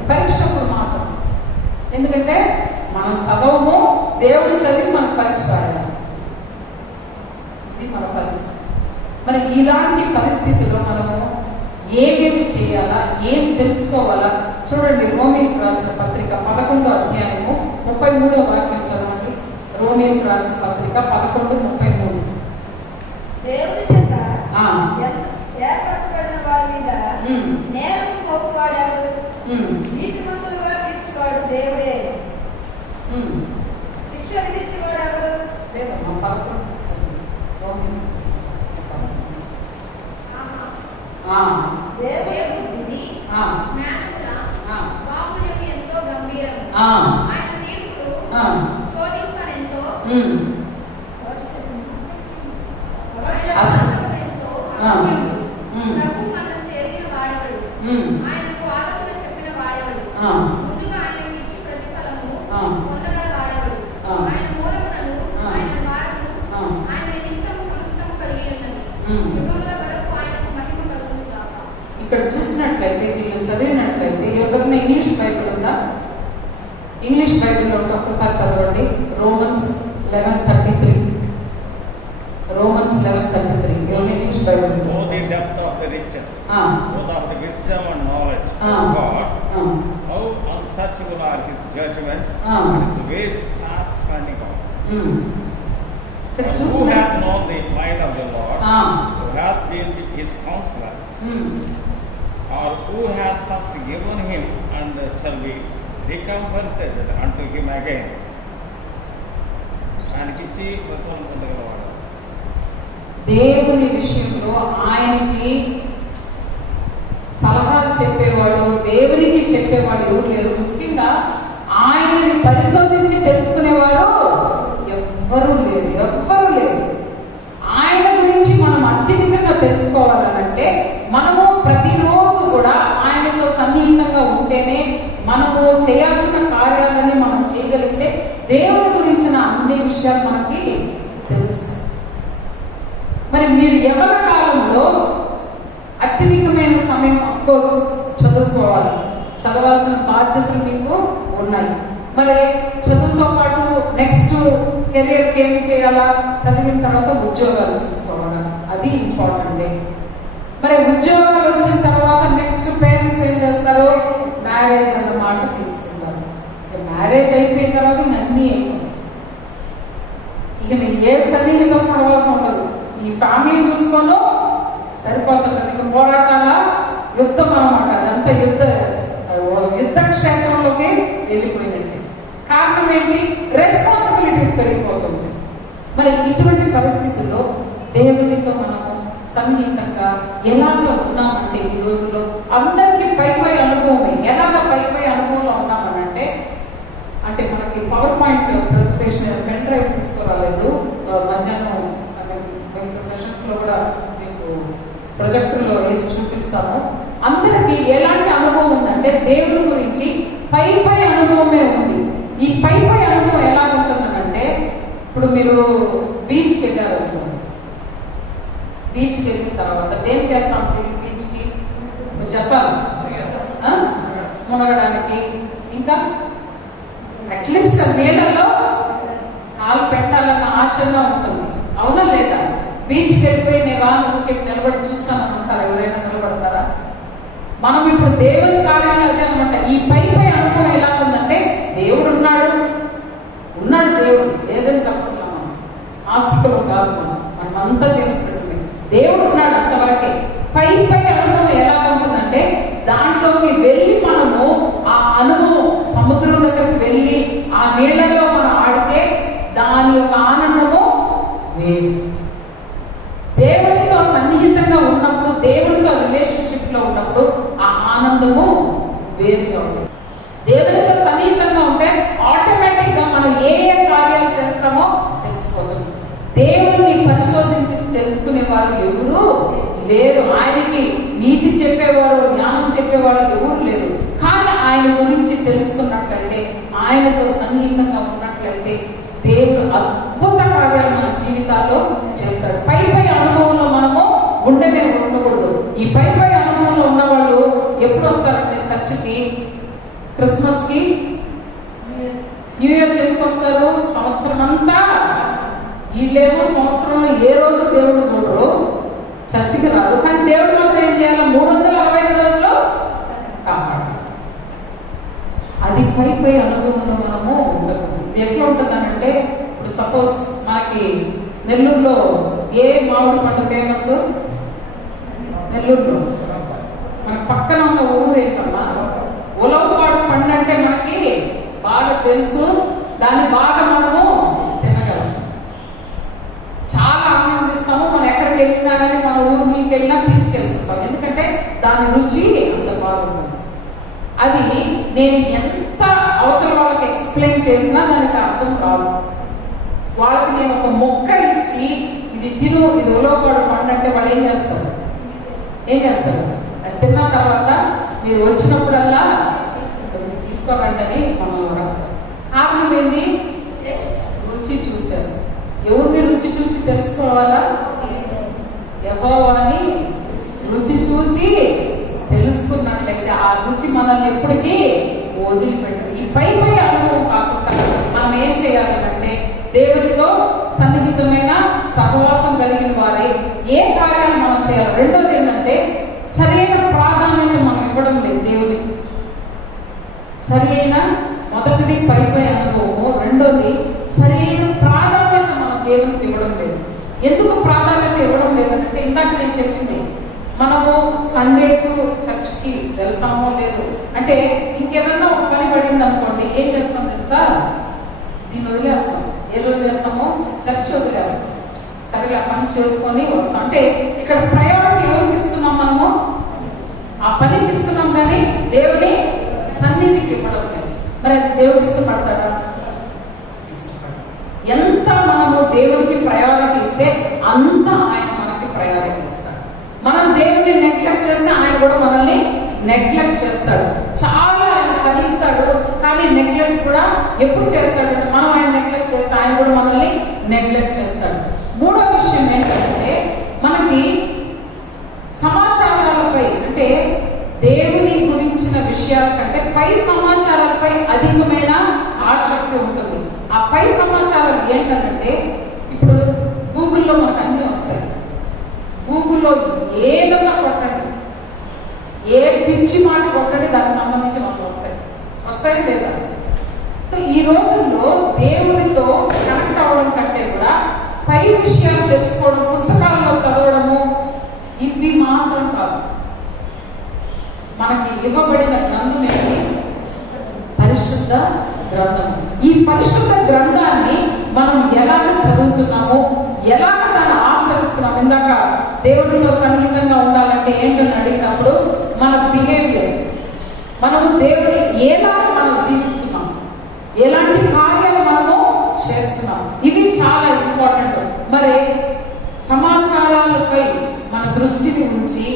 పరీక్షప్పుడు మాత్రం. ఎందుకంటే మనం చదవము, దేవుడు చదివి మనకు పరీక్ష రాయాలి. ఇది మన పరిస్థితి. మరి ఇలాంటి పరిస్థితిలో మనము ఏమేమి చేయాలా, ఏం తెలుసుకోవాలా? చూడండి, రోమీయులకు రాసిన పత్రిక 11వ అధ్యాయము 33వ వాక్యం చదవండి. రోమీయులకు రాసిన పత్రిక 11:33. దేవుని చేత ఏర్పరచబడిన వారి మీద నేరం మోపువాడు, నీతిమంతులుగా తీర్చువాడు దేవుడే. శిక్ష విధించేవాడు లేదమ్మా. 11 ఎంతో గంభీరం. ఆయన తీర్పులు శోధింపని అవశ్యకతతో ప్రభు మన శరీర వాడేవాడు, ఆయనకు ఆలోచన చెప్పిన వాడేవాడు, ముందుగా ఆయనకు ఇచ్చి ప్రతిఫలము పొందగల వాడేవాడు, ఆయన మూలములను ఆయన ద్వారము ఆయన నిమిత్తం సమస్తము కలిగి ఉన్నది, యుగముల వరకు ఆయనకు మహిమ కలుగును గాక. ఇక్కడ చూసినట్లయితే వీళ్ళు చదివినట్లయితే ఎవరికైనా ఇంగ్లీష్ బైబిల్ ఉందా? ఇంగ్లీష్ బైబిల్లో ఉంటే ఒక్కసారి చదవండి. రోమన్స్ 11:33. రోమన్స్ 11:33. ఎవరి English Bible? Know the depth of the riches, both of the wisdom and knowledge of God, how unsearchable are His judgments, and His ways past finding out. Who hath known the mind of the Lord? Who hath been His counselor? Or who hath first given Him, and shall be recompensated unto Him again? ఆయనకిచ్చి ప్రతిఫలం పొందగలవాడు. దేవుని విషయంలో ఆయనకి సలహాలు చెప్పేవాడు, దేవునికి చెప్పేవాడు ఎవరు లేరు. ముఖ్యంగా ఆయనని పరిశోధించి తెలుసుకునేవారు ఎవ్వరూ లేరు. ఆయన గురించి మనం అత్యధికంగా తెలుసుకోవాలనంటే మనము ప్రతిరోజు కూడా ఆయనతో సన్నిహితంగా ఉంటేనే, మనము చేయాల్సిన కార్యాలని మనం చేయగలిగితే దేవుని గురించిన అన్ని విషయాలు మనకి తెలుస్తాయి. మరి మీరు యవ్వన కాలంలో అత్యధికమైన సమయం అఫ్కోర్స్ చదువుకోవాలి, చదవాల్సిన బాధ్యతలు మీకు ఉన్నాయి. మరి చదువుతో పాటు నెక్స్ట్ కెరియర్కి ఏం చేయాలా? చదివిన తర్వాత ఉద్యోగాలు చూసుకోవాలా, అది ఇంపార్టెంటే. మరి ఉద్యోగాలు వచ్చిన తర్వాత నెక్స్ట్ పేరెంట్స్ ఏం చేస్తారు? మ్యారేజ్ అన్న మాట తీసుకుంటారు. మ్యారేజ్ అయిపోయిన తర్వాత అన్నీ అయిపోతాయి. ఇక నీకు ఏ సన్నిహిత సహవాసం ఉండదు. ఈ ఫ్యామిలీ చూసుకోను సరిపోతుంది. ఇక పోరాటాల యుద్ధం అన్నమాట. అదంతా యుద్ధ క్షేత్రంలోకి వెళ్ళిపోయినట్టే. కారణం ఏంటి? రెస్పాన్సిబిలిటీస్ పెరిగిపోతుంది. మరి ఇటువంటి పరిస్థితుల్లో దేవునితో మనము సన్నిహితంగా ఎలాగ ఉన్నామంటే, ఈ రోజుల్లో అందరికీ పై అనుభవమే. ఎలాగ పై అనుభవంలో ఉన్నామనంటే, అంటే మనకి power point presentation pen drive తీసుకురాలేదు. మధ్యాహ్నం సెషన్స్ లో కూడా మీకు ప్రొజెక్టర్లో వేసి చూపిస్తాము. అందరికీ ఎలాంటి అనుభవం ఉందంటే, దేవుని గురించి పై అనుభవమే ఉంది. ఈ పై అనుభవం ఎలా ఉంటుందనంటే, ఇప్పుడు మీరు బీచ్కి వెళ్ళారు అనుకోండి. బీచ్కి వెళ్ళిన తర్వాత దేనికి వెళ్తాం? బీచ్కి చెప్పాలి, మునగడానికి, ఇంకా అట్లీస్ట్ నీళ్ళల్లో కాలు పెట్టాలన్న ఆశగా ఉంటుంది. అవునా లేదా? బీచ్కి వెళ్ళిపోయి నేను రాను నిలబడి చూస్తాను అంటారా? ఎవరైనా నిలబడతారా? మనం ఇప్పుడు దేవుని కార్యాలు అదే అనమాట. ఈ పై అనుభవం ఎలా ఉందంటే, దేవుడు ఉన్నాడు, దేవుడు లేదని చెప్పట్లా. ఆస్తికలు కాదు, మనం అంతా దేవుడు ఉన్నాడు అంతవరకే. పై అనుభవం ఎలా ఉంటుందంటే, దాంట్లోకి వెళ్ళి మనము ఆ అనుభవం సముద్రం దగ్గరికి వెళ్ళి ఆ నీళ్ళలో మనం ఆడితే దాని యొక్క ఆనందము వేరు. దేవునితో సన్నిహితంగా ఉన్నప్పుడు, దేవునితో రిలేషన్షిప్ లో ఉన్నప్పుడు ఆ ఆనందము వేరుగా ఉంటుంది. దేవునితో సన్నిహితంగా ఉంటే ఆటోమేటిక్ గా మనం ఏ కార్యాలు చేస్తామో తెలిసిపోతుంది. దేవుణ్ణి పరిశోధించి తెలుసుకునే వారు ఎవరు లేరు. ఆయనకి నీతి చెప్పేవారు, జ్ఞానం చెప్పేవారు ఎవరు లేరు. కానీ ఆయన గురించి తెలుసుకున్నట్లయితే, ఆయనతో సన్నిహితంగా ఉన్నట్లయితే దేవుడు అద్భుత కార్యాలు మన జీవితాల్లో చేస్తాడు. పై అనుభవంలో మనము ఉండకూడదు. ఈ పై అనుభవంలో ఉన్న వాళ్ళు ఎప్పుడు వస్తారంటే చర్చికి, క్రిస్మస్ కి, న్యూ ఇయర్ ఎందుకు వస్తారు? సంవత్సరం అంతా. వీళ్ళేమో సంవత్సరంలో ఏ రోజు దేవుడు చూడరు, చర్చికి రాదు. కానీ దేవుడు మాత్రం ఏం చేయాలి? 365 రోజులు కాపాడు. అది పై అనుభవంలో మనము ఉండకూడదు. ఇది ఎట్లా ఉంటుందనంటే, ఇప్పుడు సపోజ్ మనకి నెల్లూరులో ఏ మామిడి పండు ఫేమస్? నెల్లూరులో మన పక్కన ఉన్న ఊరు ఏంటమ్మా? ఉలవపాడు పండు అంటే మనకి బాగా తెలుసు. దాన్ని బాగా మనము తినగలం, చాలా ఆనందిస్తాము. మనం ఎక్కడికి వెళ్ళినా కానీ మన ఊరికి వెళ్ళినా తీసుకెళ్తుంటాం. ఎందుకంటే దాని రుచి అంత బాగుంటుంది. అది నేను ఎంత అవతల వాళ్ళకి ఎక్స్ప్లెయిన్ చేసినా దానికి అర్థం కాదు. వాళ్ళకి నేను ఒక మొక్క ఇచ్చి ఇది తిను, ఇది ఉలవపాడు పండు అంటే వాళ్ళు ఏం చేస్తారు? అది తిన్న తర్వాత మీరు వచ్చినప్పుడల్లా తీసుకోకండి మనలో రాస్తారు. కారణం ఏంది? రుచి చూచారు. ఎవరిని రుచి చూచి తెలుసుకోవాలా? యెహోవాని రుచి చూచి తెలుసుకున్నట్లయితే ఆ రుచి మనల్ని ఎప్పటికీ వదిలిపెట్టదు. ఈ పై అనుభవం కాకుండా మనం ఏం చేయాలి అంటే దేవునితో సన్నిహితమైన సహవాసం కలిగిన వారే ఏ కార్యాలు మనం చేయాలి. రెండోది ఏంటంటే సరైన ప్రాధాన్యత మనం ఇవ్వడం లేదు దేవుడికి. సరైన మొదటిది పై అనుభవము, రెండోది సరైన ప్రాధాన్యత మనం దేవునికి ఇవ్వడం లేదు. ఎందుకు ప్రాధాన్యత ఇవ్వడం లేదంటే ఇందాక నేను చెప్పింది, మనము సండేస్ చర్చ్కి వెళ్తామో లేదు అంటే ఇంకేదన్నా ఒక పని పడింది అనుకోండి, ఏం చేస్తాం తెలుసా? దీన్ని వదిలేస్తాం. ఏదో వదిలేస్తామో? చర్చ్ వదిలేస్తాం. సరే ఆ పని చేసుకొని వస్తాం. అంటే ఇక్కడ ప్రయారిటీ ఎవరికి ఇస్తున్నాం? మనము ఆ పనికి ఇస్తున్నాం కానీ దేవుని సన్నిధికి ఇవ్వడం లేదు. మరి అది దేవుడు ఇష్టపడతాడా? ఎంత మనము దేవునికి ప్రయారిటీ ఇస్తే అంత ఆయన మనకి ప్రయారిటీ ఇస్తాడు. మనం దేవుడిని నెగ్లెక్ట్ చేస్తే ఆయన కూడా మనల్ని నెగ్లెక్ట్ చేస్తాడు. చాలా ఆయన సహిస్తాడు, కానీ నెగ్లెక్ట్ కూడా ఎప్పుడు చేస్తాడంటే మనం ఆయన నెగ్లెక్ట్ చేస్తే ఆయన కూడా మనల్ని నెగ్లెక్ట్ చేస్తాడు. మూడో విషయం ఏంటంటే మనకి సమాచారాలపై అంటే దేవుని గురించిన విషయాల కంటే పై సమాచారాలపై అధికమైన ఆసక్తి ఉంటుంది. ఆ పై సమాచారాలు ఏంటంటే ఇప్పుడు గూగుల్లో మనకు అన్నీ వస్తాయి. గూగుల్లో ఏదన్నా కొట్టండి, ఏ పిచ్చి మాట కొట్టండి, దానికి సంబంధించి మనకు వస్తాయి లేదా? సో ఈ రోజుల్లో దేవుడితో కనెక్ట్ అవ్వడం కంటే కూడా పై విషయాలు తెలుసుకోవడం, పుస్తకాల్లో చదవడము ఇవి మాత్రం కాదు. మనకి ఇవ్వబడిన గ్రంథం ఏంటి? పరిశుద్ధ గ్రంథం. ఈ పరిశుద్ధ గ్రంథాన్ని మనం ఎలాగ చదువుతున్నామో, ఎలాగ దాన్ని ఆచరిస్తున్నాం. ఇందాక దేవుడితో సన్నిహితంగా ఉండాలంటే ఏంటని అడిగినప్పుడు మన బిహేవియర్, మనము దేవుని ఎలాగ మనం జీవిస్తున్నాం, ఎలాంటి కార్యాలు మనము చేస్తున్నాం, ఇవి చాలా ఇంపార్టెంట్. మరి సమాచారాలపై మన దృష్టిని ఉంచి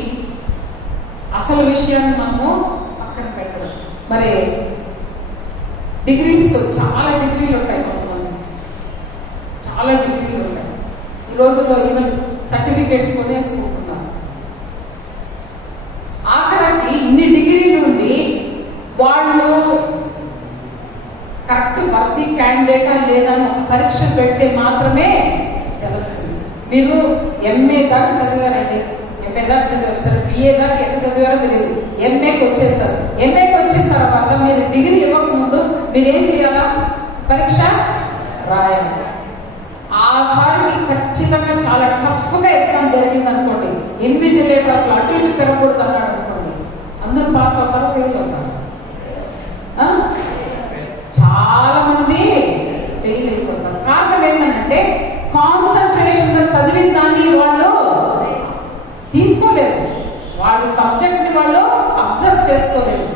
అసలు విషయాన్ని మనము పక్కన పెట్టడం. మరి డిగ్రీస్, చాలా డిగ్రీలు ఉంటాయి, కొంతమంది చాలా డిగ్రీలు ఉంటాయి. ఈ రోజుల్లో ఈవెన్ సర్టిఫికేట్స్ కొనేసుకుంటున్నారు. ఆఖరికి ఇన్ని డిగ్రీలు ఉండి వాళ్ళు కరెక్ట్ వర్తీ క్యాండిడేటా లేదా అని ఒక పరీక్ష పెడితే మాత్రమే తెలుస్తుంది. మీరు ఎంఏ దాకా చదివారండి, ఎంఏ దాకా చదివారు, సరే బిఏ దాకా ఎక్కడ చదివారో తెలియదు, ఎంఏకి వచ్చేసారు. ఎంఏకి వచ్చిన తర్వాత మీరు డిగ్రీ ఇవ్వకముందు మీరు ఏం చేయాలా? పరీక్ష రాయాలి. ఆసారికి ఖచ్చితంగా చాలా టఫ్గా ఎగ్జామ్ జరిగింది అనుకోండి, ఇన్విజిలేటర్ అసలు అటు ఇటు తిరగకూడదు అన్నాడు అనుకోండి, అందరూ పాస్ అవుతారో ఫెయిల్ అవుతారు? చాలా మంది ఫెయిల్ అయిపోతారు. కారణం ఏంటంటే కాన్సన్ట్రేషన్గా చదివిన దాన్ని వాళ్ళు తీసుకోలేదు, వాళ్ళ సబ్జెక్ట్ని వాళ్ళు అబ్జర్వ్ చేసుకోలేదు.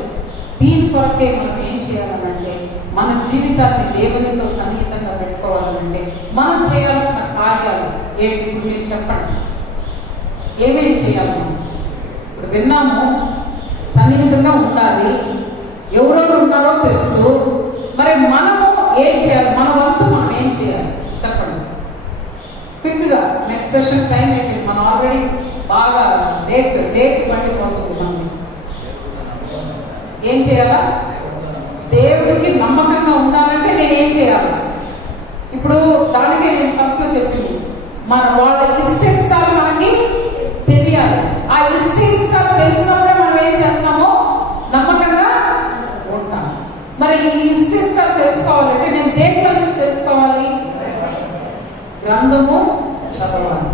దీని కొరకే మనం ఏం చేయాలనంటే మన జీవితాన్ని దేవునితో సన్నిహితంగా పెట్టుకోవాలంటే మనం చేయాల్సిన కార్యాలు ఏంటి? ఇప్పుడు మీరు చెప్పండి, ఏమేమి చేయాలి? ఇప్పుడు విన్నాము, సన్నిహితంగా ఉండాలి, ఎవరెవరు ఉన్నారో తెలుసు. మరి మనము ఏం చేయాలి? మన వంతు మనం ఏం చేయాలి చెప్పండి క్విక్గా. నెక్స్ట్ సెషన్ టైం అయిపోయింది, మనం ఆల్రెడీ బాగా డేట్ పండిపోతుంది. మనం ఏం చేయాలా? దేవుడికి నమ్మకంగా ఉండాలంటే నేనేం చేయాలి? ఇప్పుడు దానికే నేను ఫస్ట్లో చెప్పింది, మన వాళ్ళ ఇష్టాలు మనకి తెలియాలి. ఆ ఇష్టాలు తెలిసినప్పుడే మనం ఏం చేస్తామో నమ్మకంగా ఉంటాం. మరి ఈ ఇష్టాలు తెలుసుకోవాలంటే నేను దేంట్లో నుంచి తెలుసుకోవాలి? గ్రంథము చదవాలి.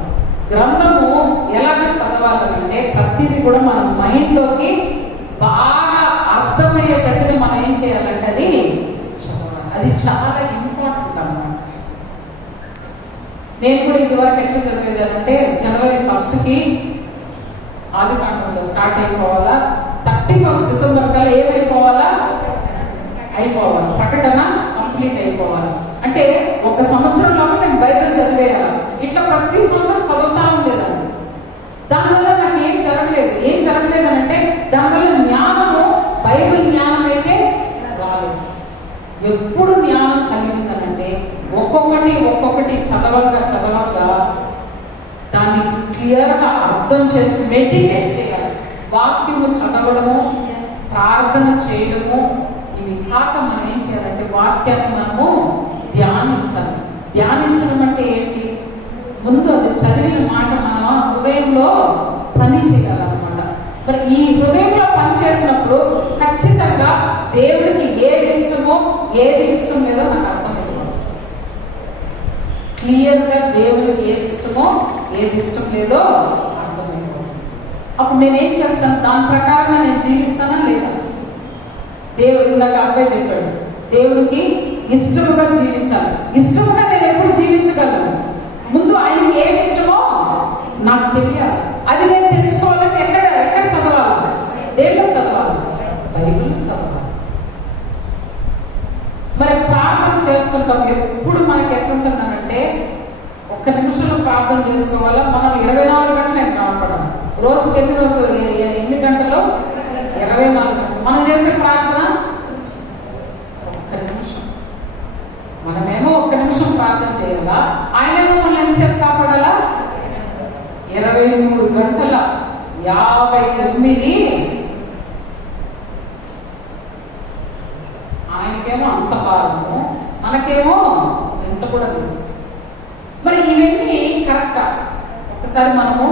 గ్రంథము ఎలాగ చదవాలంటే ప్రతిదీ కూడా మన మైండ్లోకి బాగా అర్థమయ్యేటట్టుగా మనం ఏం చేయాలంటే అది చదవాలి. అది చాలా ఇంపార్టెంట్ అన్నమాట. నేను కూడా ఇదివరకు ఎట్లా చదివేదానంటే జనవరి 1కి ఆదికాండంలో స్టార్ట్ అయిపోవాలా, 31 డిసెంబర్ కల్లా ఏమైపోవాలా? అయిపోవాలి, ప్రకటన కంప్లీట్ అయిపోవాలి. అంటే ఒక సంవత్సరంలో నేను బైబిల్ చదివేయాలి. ఇట్లా ప్రతి సంవత్సరం చదువుతా ఉండేదాన్ని. దానివల్ల నాకు ఏం జరగలేదు అంటే దానివల్ల జ్ఞానము బైబిల్ జ్ఞానం అయితే రాలేదు. ఎప్పుడు జ్ఞానం కలిగిందనంటే ఒక్కొక్కటి చదవంగా దాన్ని క్లియర్గా అర్థం చేసి మెడిటేట్ చేయాలి. వాక్యము చదవడము, ప్రార్థన చేయడము, ఇవి కాక మనం ఏం చేయాలంటే వాక్యాన్ని మనము ధ్యానించాలి. ధ్యానించడం అంటే ఏంటి? ముందు అది చదివిన మాట మన హృదయంలో పని చేయాలన్నమాట. మరి ఈ హృదయంలో పని చేసినప్పుడు ఖచ్చితంగా దేవుడికి ఏది ఇష్టమో ఏది ఇష్టం లేదో నాకు అర్థమైంది. క్లియర్గా దేవుడికి ఏది ఇష్టమో ఏది ఇష్టం లేదో అర్థమైపోతుంది. అప్పుడు నేనేం చేస్తాను? దాని ప్రకారంగా నేను జీవిస్తానా లేదా? దేవుడు నాకు అబ్బాయి చెప్పాడు, దేవుడికి ఇష్టముగా జీవించాలి. ఇష్టముగా నేను ఎప్పుడు జీవించగలను? ముందు ఆయనకి ఏమి ఇష్టమో నాకు తెలియాలి. అది నేను తెలుసుకోవాలంటే ఎక్కడ చదవాలి? దేంట్లో చదవాలి? బైబిల్ చదవాలి. మరి ప్రార్థన చేస్తుంటాం. ఎప్పుడు మనకి ఎట్లుంటుందనంటే ఒక్క నిమిషంలో ప్రార్థన చేసుకోవాలా? మనం 24 గంటలు ఏం కావడం. రోజుకి ఎన్ని గంటలు? 24 గంటలు. మనం చేసే ప్రార్థన ఒక్క నిమిషం. మనమేమో ఒక్క నిమిషం ప్రార్థన చేయాలా? ఆయనేమో మనల్ని ఎంతసేపు కాపాడాలా? 23 గంటల 59. ఆయనకేమో అంత భారము, మనకేమో ఎంత కూడా లేదు. మరి ఇవన్నీ కరెక్టా? ఒకసారి మనము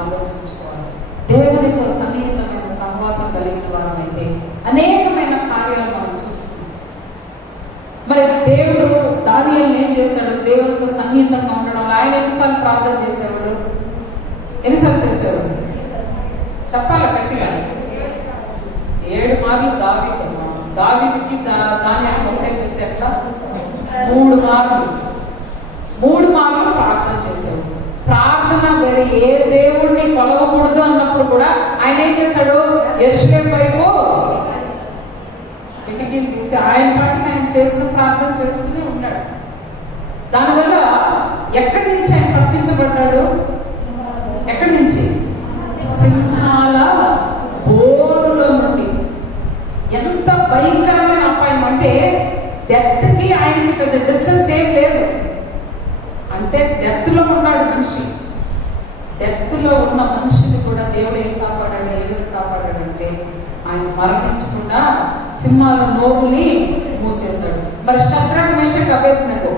ఆలోచించుకోవాలి. దేవునితో సన్నిహితమైన సహవాసం కలిగిన వారమైతే అనేకమైన కార్యాలు మనం చూస్తున్నాం. మరి దేవుడు దానియేలును ఏం చేశాడు? దేవునితో సన్నిహితంగా ఉండడం. ఆయన ఎన్నిసార్లు ప్రార్థన చేసేవాడు? ఎన్నిసార్లు చేసేవాడు? చెప్పాలా గట్టిగా? 7 మార్లు. దావీదుకి దానియేలు ఒకటే చెప్తే ఎట్లా? 3 మార్లు ప్రార్థన చేసేవాడు. ప్రార్థన వేరే ఏ దేవుడిని కొలవకూడదు అన్నప్పుడు కూడా ఆయన ఏం చేశాడు? యెరూషలేము వైపు కిటికీలు తీసి ఆయన పాటిని ఆయన చేసిన ప్రార్థన చేస్తూనే ఉన్నాడు. దానివల్ల ఎక్కడి నుంచి ఆయన తప్పించబడ్డాడు? ఎక్కడి నుంచి? సింహాల బోరులో నుండి. ఎంత భయంకరమైన అపాయం అంటే డెత్కి ఆయనకి పెద్ద డిస్టెన్స్ ఏం లేదు. అంటే డెత్లో ఉన్నాడు మనిషి. డెత్లో ఉన్న మనిషిని కూడా దేవుడు ఏం కాపాడాడు? ఎవరు కాపాడాడంటే ఆయన మరణించకుండా సింహాల నోరుని మూసేశాడు. మరి శద్రక్ మేషక్ అబేద్నెగో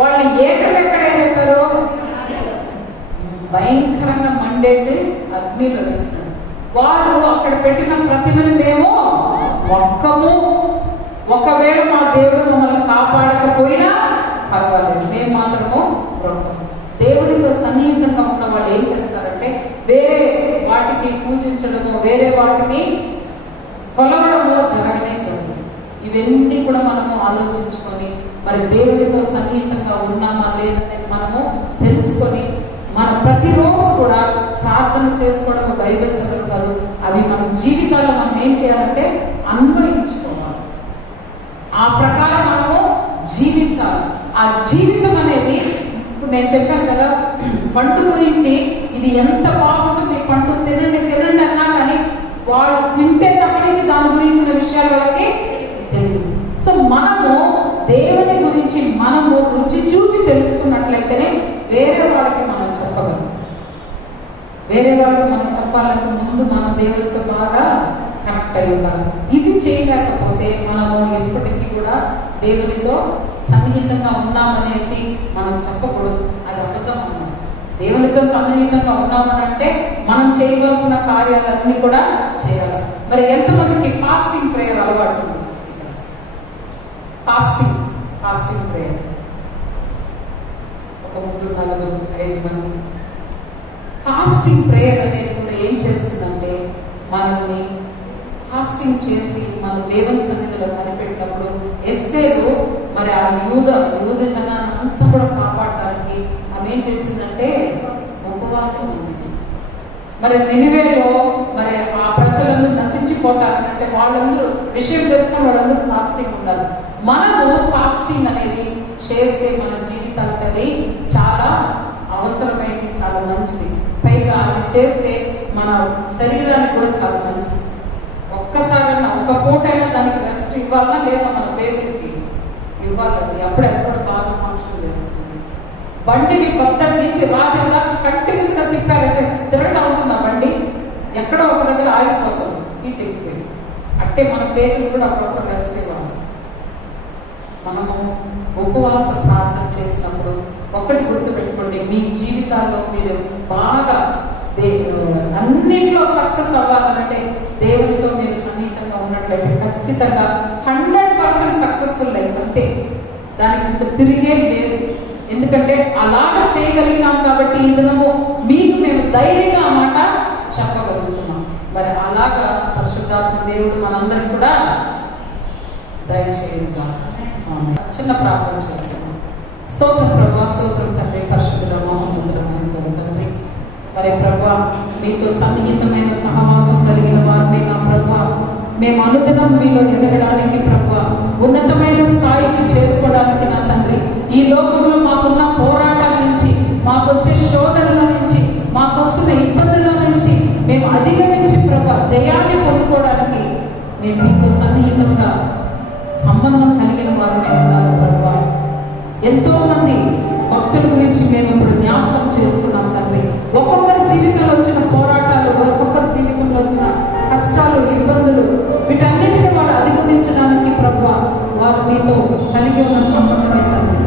వాళ్ళు ఎక్కడ వేశారు? భయంకరంగా మండేటి అగ్నిలో వేశాడు. వారు అక్కడ పెట్టిన ప్రతిమను మేము మొక్కము. ఒకవేళ మా దేవుడు మమ్మల్ని కాపాడకపోయినా పర్వాలేదు, మేము మాత్రము బ్రతకము. దేవుడితో సన్నిహితంగా ఉన్న వాళ్ళు ఏం చేస్తారంటే వేరే వాటికి పూజించడము, వేరే వాటిని కొలవడము జరగనే జరుగుతుంది. ఇవన్నీ కూడా మనము ఆలోచించుకొని మరి దేవుడితో సన్నిహితంగా ఉన్నామా లేదనేది మనము తెలుసుకొని మన ప్రతిరోజు కూడా ప్రార్థన చేసుకోవడం, బైబిల్ చదవడం కాదు, అవి మన జీవితాల్లో మనం ఏం చేయాలంటే అన్వయించుకోవాలి. ఆ ప్రకారం మనము జీవించాలి. ఆ జీవితం అనేది ఇప్పుడు నేను చెప్పాను కదా, పండు గురించి ఇది ఎంత బాగుంటుంది, పండు తినండి అన్నా కానీ వాళ్ళు తింటే తప్పనించి దాని గురించిన విషయాలు వాళ్ళకి తెలియదు. సో మనము దేవుని గురించి మనము రుచి చూచి తెలుసుకున్నట్లయితేనే వేరే వాళ్ళకి మనం చెప్పగలం. వేరే వాళ్ళకి మనం చెప్పాలంటే ముందు మనం దేవుడితో బాగా కనెక్ట్ అయి ఉండాలి. ఇది చేయలేకపోతే మనము ఎప్పటికీ కూడా దేవునితో సన్నిహితంగా ఉన్నామనేసి మనం చెప్పకూడదు. అది అబద్ధం అన్నమాట. దేవునితో సన్నిహితంగా ఉన్నామనంటే మనం చేయవలసిన కార్యాలన్నీ కూడా చేయాలి. మరి ఎంతమందికి ఫాస్టింగ్ ప్రేయర్ అలవాటు ఉంది? ఫాస్టింగ్ ప్రేయర్ ఒక 3, 4, 5 మంది. ఫాస్టింగ్ ప్రేయర్ అనేది కూడా ఏం చేస్తుందంటే మనల్ని ఫాస్టింగ్ చేసి మన దేవుని సన్నిధిలో కనిపెట్టినప్పుడు ఎస్తేరు మరి ఆ యూద జనాన్ని అంతా కూడా కాపాడడానికి ఆమె ఏం చేసిందంటే ఉపవాసం ఉంది. మరి నినివేలో మరి ఆ ప్రజలందరూ నశించిపోతారంటే వాళ్ళందరూ విషయం తెలుసుకొని వాళ్ళందరూ ఫాస్టింగ్ ఉన్నారు. మనము ఫాస్టింగ్ అనేది చేస్తే మన జీవితానికి అది చాలా అవసరమైనది, చాలా మంచిది. పైగా అది చేస్తే మన శరీరానికి కూడా చాలా మంచిది. ఒక్కసారైనా ఒక్క పూటైనా దానికి రెస్ట్ ఇవ్వాలన్నా లేదా మన బేబీకి ఇవ్వాలండి. అప్పుడు ఎక్కడ బాగా ఫంక్షన్ చేస్తుంది. బండిని పొద్దుటి నుంచి రాత్రి దాకా కంటిన్యూస్గా తిప్పారంటే తిరగటం ఉంటుంది ఆ బండి, ఎక్కడో ఒక దగ్గర ఆగిపోతుంది, హీట్ ఎక్కిపోయి. అంటే మన పేర్లు కూడా అప్పుడప్పుడు రెస్ట్ ఇవ్వాలి. మనము ఉపవాస ప్రార్థన చేసినప్పుడు ఒకటి గుర్తుపెట్టుకోండి, మీ జీవితాల్లో మీరు బాగా అన్నింటిలో సక్సెస్ అవ్వాలంటే దేవునితో మీరు సన్నిహితంగా ఉన్నట్లయితే ఖచ్చితంగా 100% సక్సెస్ఫుల్ లైఫ్ అంతే. దానికి ఇంకా తిరిగే లేదు. ఎందుకంటే అలాగ చేయగలిగినాం కాబట్టి ఈ దినము మీకు మేము ధైర్యంగా ఆ మాట చెప్పగలుగుతున్నాం. మరి అలాగా పరిశుద్ధాత్మ దేవుడు మనందరికి కూడా దయచేయగా. చిన్న ప్రార్థన చేస్తున్నాం. స్తోత్రం ప్రభా, స్తోత్రం తండ్రి, పరిశుద్ధుల మహోన్నతులమైన తండ్రి. మరి ప్రభా, మీతో సన్నిహితమైన సహవాసం కలిగిన వారిని నా ప్రభా, మేము అనుదినం మీలో ఎదగడానికి ప్రభా, ఉన్నతమైన స్థాయికి చేరుకోవడానికి నా తండ్రి, ఈ లోకంలో మాకున్న పోరాటాల నుంచి, మాకు వచ్చే శోధనల నుంచి, మాకు వస్తున్న ఇబ్బందుల నుంచి మేము అధిగమించి ప్రభా జయాన్ని పొందుకోవడానికి మేము మీతో సన్నిహితంగా సంబంధం కలిగిన వారినే ఉన్నారు ప్రభా. ఎంతో మంది భక్తుల గురించి మేము ఇప్పుడు జ్ఞాపకం చేసుకున్నాం తండ్రి. ఒక్కొక్కరి జీవితంలో వచ్చిన పోరాటాలు, ఒక్కొక్కరి జీవితంలో వచ్చిన కష్టాలు, ఇబ్బందులు, వీటన్నిటిని వారు అధిగమించడానికి ప్రభా వారు మీతో కలిగి ఉన్న సంబంధమే తండ్రి.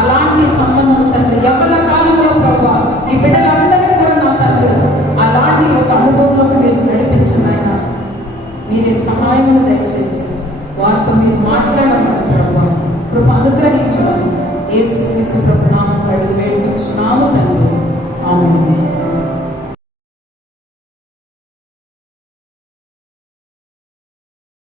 అలాంటి సంబంధం తండ్రి ఎవరి కాలంలో ప్రభా ఈ బిడ్డలందరికీ కూడా నా తండ్రి అలాంటి ఒక అనుభవంలోకి మీరు నడిపించిన ఆయన మీరే సహాయం దయచేసి వారితో మీరు మాట్లాడమని ప్రభా కృప అనుగ్రహించమని యేసుక్రీస్తు ప్రభు నామములో అడిగి వేడుకుంటున్నాము తండ్రి. ఆమేన్.